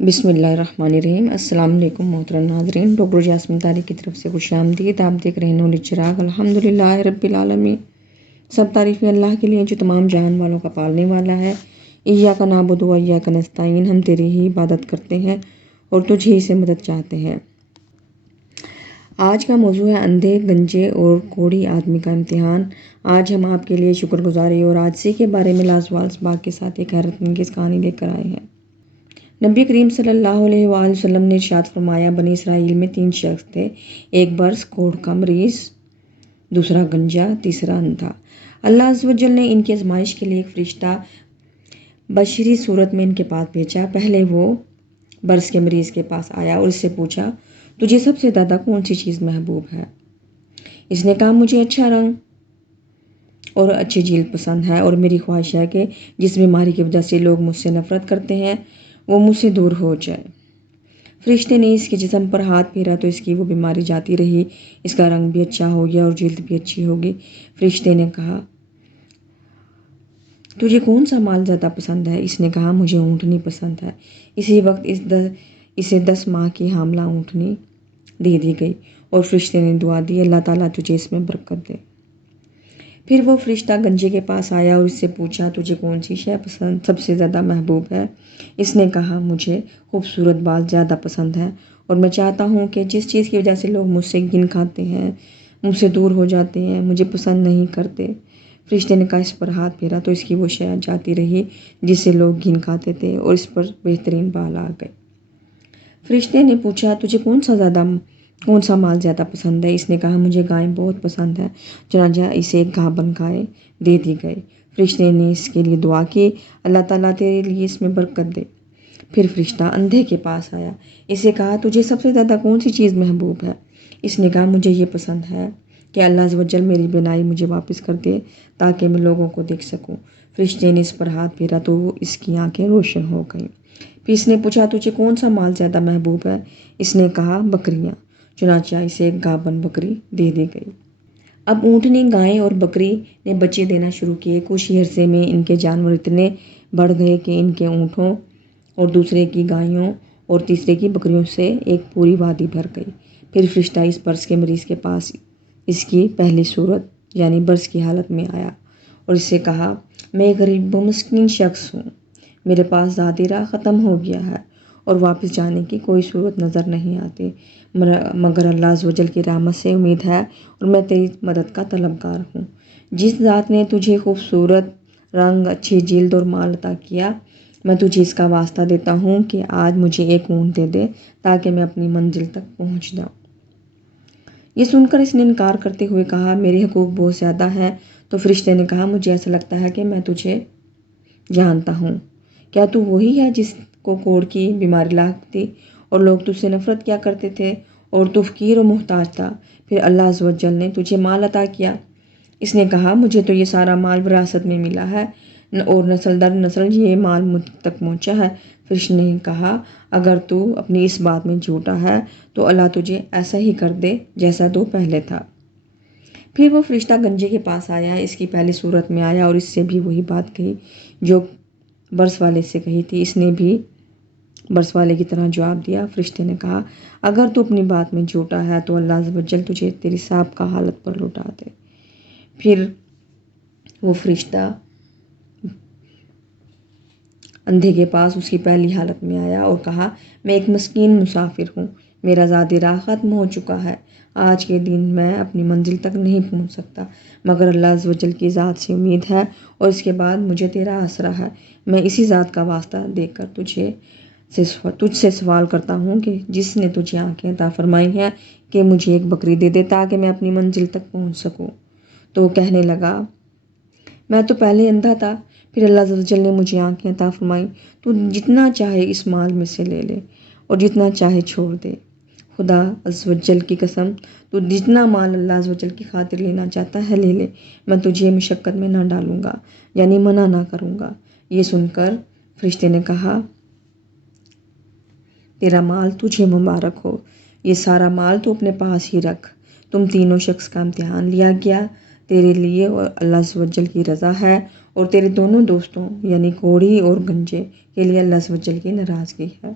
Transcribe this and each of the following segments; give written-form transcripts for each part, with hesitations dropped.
بسم اللہ الرحمن الرحیم۔ السلام علیکم محترم ناظرین، ڈاکٹر جاسمین طارق کی طرف سے خوش آمدید۔ آپ دیکھ رہے ہیں نور چراغ۔ الحمدللہ رب العالمین، سب تعریفیں اللہ کے لیے جو تمام جہان والوں کا پالنے والا ہے۔ ایاک نعبد و ایاک نستعین، ہم تیری ہی عبادت کرتے ہیں اور تجھ ہی سے مدد چاہتے ہیں۔ آج کا موضوع ہے اندھے، گنجے اور کوڑی آدمی کا امتحان۔ آج ہم آپ کے لیے شکر گزاری اور عاجزی کے بارے میں لازوال اسباق کے ساتھ ایک حیرت انگیز کہانی لے کر آئے ہیں۔ نبی کریم صلی اللہ علیہ وآلہ وسلم نے ارشاد فرمایا، بنی اسرائیل میں 3 شخص تھے، ایک برص کوڑ کا مریض، دوسرا گنجا، تیسرا اندھا۔ اللہ عز و جل نے ان کی آزمائش کے لیے ایک فرشتہ بشری صورت میں ان کے پاس بھیجا۔ پہلے وہ برص کے مریض کے پاس آیا اور اس سے پوچھا، تجھے سب سے زیادہ کون سی چیز محبوب ہے؟ اس نے کہا، مجھے اچھا رنگ اور اچھی جلد پسند ہے، اور میری خواہش ہے کہ جس بیماری کی وجہ سے لوگ مجھ سے نفرت کرتے ہیں وہ مجھ سے دور ہو جائے۔ فرشتے نے اس کے جسم پر ہاتھ پھیرا تو اس کی وہ بیماری جاتی رہی، اس کا رنگ بھی اچھا ہو گیا اور جلد بھی اچھی ہوگی۔ فرشتے نے کہا، تجھے کون سا مال زیادہ پسند ہے؟ اس نے کہا، مجھے اونٹنی پسند ہے۔ اسی وقت اسے 10 ماہ کی حاملہ اونٹنی دے دی گئی اور فرشتے نے دعا دی، اللہ تعالیٰ تجھے اس میں برکت دے۔ پھر وہ فرشتہ گنجے کے پاس آیا اور اس سے پوچھا، تجھے کون سی شے پسند سب سے زیادہ محبوب ہے؟ اس نے کہا، مجھے خوبصورت بال زیادہ پسند ہے اور میں چاہتا ہوں کہ جس چیز کی وجہ سے لوگ مجھ سے گھن کھاتے ہیں، مجھ سے دور ہو جاتے ہیں، مجھے پسند نہیں کرتے۔ فرشتے نے کہا، اس پر ہاتھ پھیرا تو اس کی وہ شے جاتی رہی جس سے لوگ گھن کھاتے تھے اور اس پر بہترین بال آ گئے۔ فرشتے نے پوچھا، تجھے کون سا مال زیادہ پسند ہے؟ اس نے کہا، مجھے گائیں بہت پسند ہے۔ چنانچہ اسے ایک گھاون گائے دے دی گئی۔ فرشتے نے اس کے لیے دعا کی، اللہ تعالیٰ تیرے لیے اس میں برکت دے۔ پھر فرشتہ اندھے کے پاس آیا، اسے کہا، تجھے سب سے زیادہ کون سی چیز محبوب ہے؟ اس نے کہا، مجھے یہ پسند ہے کہ اللہ عز و جل میری بینائی مجھے واپس کر دے تاکہ میں لوگوں کو دیکھ سکوں۔ فرشتے نے اس پر ہاتھ پھیرا تو اس کی آنکھیں روشن ہو گئیں۔ پھر اس نے پوچھا، تجھے کون سا مال زیادہ محبوب ہے؟ اس نے کہا، بکریاں۔ چنانچہ اسے ایک گاون بکری دے دی گئی۔ اب اونٹنی، گائے اور بکری نے بچے دینا شروع کیے۔ کچھ ہی عرصے میں ان کے جانور اتنے بڑھ گئے کہ ان کے اونٹوں اور دوسرے کی گایوں اور تیسرے کی بکریوں سے ایک پوری وادی بھر گئی۔ پھر فرشتہ اس برص کے مریض کے پاس اس کی پہلی صورت یعنی برص کی حالت میں آیا اور اس سے کہا، میں ایک غریب و مسکین شخص ہوں، میرے پاس ذاتی راہ ختم ہو گیا ہے اور واپس جانے کی کوئی صورت نظر نہیں آتی، مگر اللہ عز و جل کی رحمت سے امید ہے اور میں تیری مدد کا طلبگار ہوں۔ جس ذات نے تجھے خوبصورت رنگ، اچھی جلد اور مال عطا کیا، میں تجھے اس کا واسطہ دیتا ہوں کہ آج مجھے ایک اونٹ دے دے تاکہ میں اپنی منزل تک پہنچ جاؤں۔ یہ سن کر اس نے انکار کرتے ہوئے کہا، میرے حقوق بہت زیادہ ہیں۔ تو فرشتے نے کہا، مجھے ایسا لگتا ہے کہ میں تجھے جانتا ہوں۔ کیا تو وہی ہے جس کو کوڑ کی بیماری لاحق تھی اور لوگ تجھ سے نفرت کیا کرتے تھے اور تو فقیر و محتاج تھا، پھر اللہ عز و جل نے تجھے مال عطا کیا؟ اس نے کہا، مجھے تو یہ سارا مال وراثت میں ملا ہے اور نسل در نسل یہ مال مجھ تک پہنچا ہے۔ فرشتے نے کہا، اگر تو اپنی اس بات میں جھوٹا ہے تو اللہ تجھے ایسا ہی کر دے جیسا تو پہلے تھا۔ پھر وہ فرشتہ گنجے کے پاس آیا، اس کی پہلی صورت میں آیا اور اس سے بھی وہی بات کہی جو برص والے سے کہی تھی۔ اس نے بھی برص والے کی طرح جواب دیا۔ فرشتے نے کہا، اگر تو اپنی بات میں جھوٹا ہے تو اللہ عز و جل تجھے تیری سابقہ حالت پر لوٹا دے۔ پھر وہ فرشتہ اندھے کے پاس اس کی پہلی حالت میں آیا اور کہا، میں ایک مسکین مسافر ہوں، میرا ذاتی راہ ختم ہو چکا ہے، آج کے دن میں اپنی منزل تک نہیں پہنچ سکتا، مگر اللہ عز و جل کی ذات سے امید ہے اور اس کے بعد مجھے تیرا آسرا ہے۔ میں اسی ذات کا واسطہ دے کر تجھ سے سوال کرتا ہوں کہ جس نے تجھے آنکھیں عطا فرمائی ہیں کہ مجھے ایک بکری دے دے تاکہ میں اپنی منزل تک پہنچ سکوں۔ تو وہ کہنے لگا، میں تو پہلے اندھا تھا، پھر اللہ عز و جل نے مجھے آنکھیں عطا فرمائی، تو جتنا چاہے اس مال میں سے لے لے اور جتنا چاہے چھوڑ دے۔ خدا عز و جل کی قسم، تو جتنا مال اللہ عز و جل کی خاطر لینا چاہتا ہے لے لے، میں تجھے مشقت میں نہ ڈالوں گا، یعنی منع نہ کروں گا۔ یہ سن کر فرشتے نے کہا، تیرا مال تجھے مبارک ہو، یہ سارا مال تو اپنے پاس ہی رکھ۔ تم تینوں شخص کا امتحان لیا گیا، تیرے لیے اور اللہ عز و جل کی رضا ہے اور تیرے دونوں دوستوں یعنی کوڑی اور گنجے کے لیے اللہ عز و جل کی ناراضگی ہے۔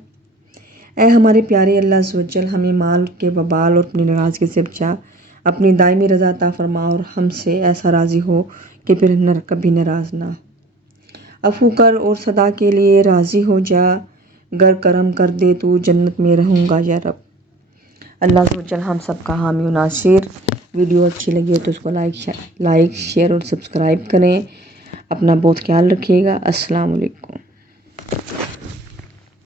اے ہمارے پیارے اللہ عز و جل، ہمیں مال کے وبال اور اپنی ناراضگی سے بچا، اپنی دائمی رضا عطا فرما اور ہم سے ایسا راضی ہو کہ پھر کبھی ناراض نہ۔ عفو کر اور صدا کے لیے راضی ہو جا، گر کرم کر دے تو جنت میں رہوں گا یا رب۔ اللہ عز و جل ہم سب کا حامی و ناصر۔ ویڈیو اچھی لگی ہے تو اس کو لائک شیئر اور سبسکرائب کریں۔ اپنا بہت خیال رکھیے گا۔ السلام علیکم۔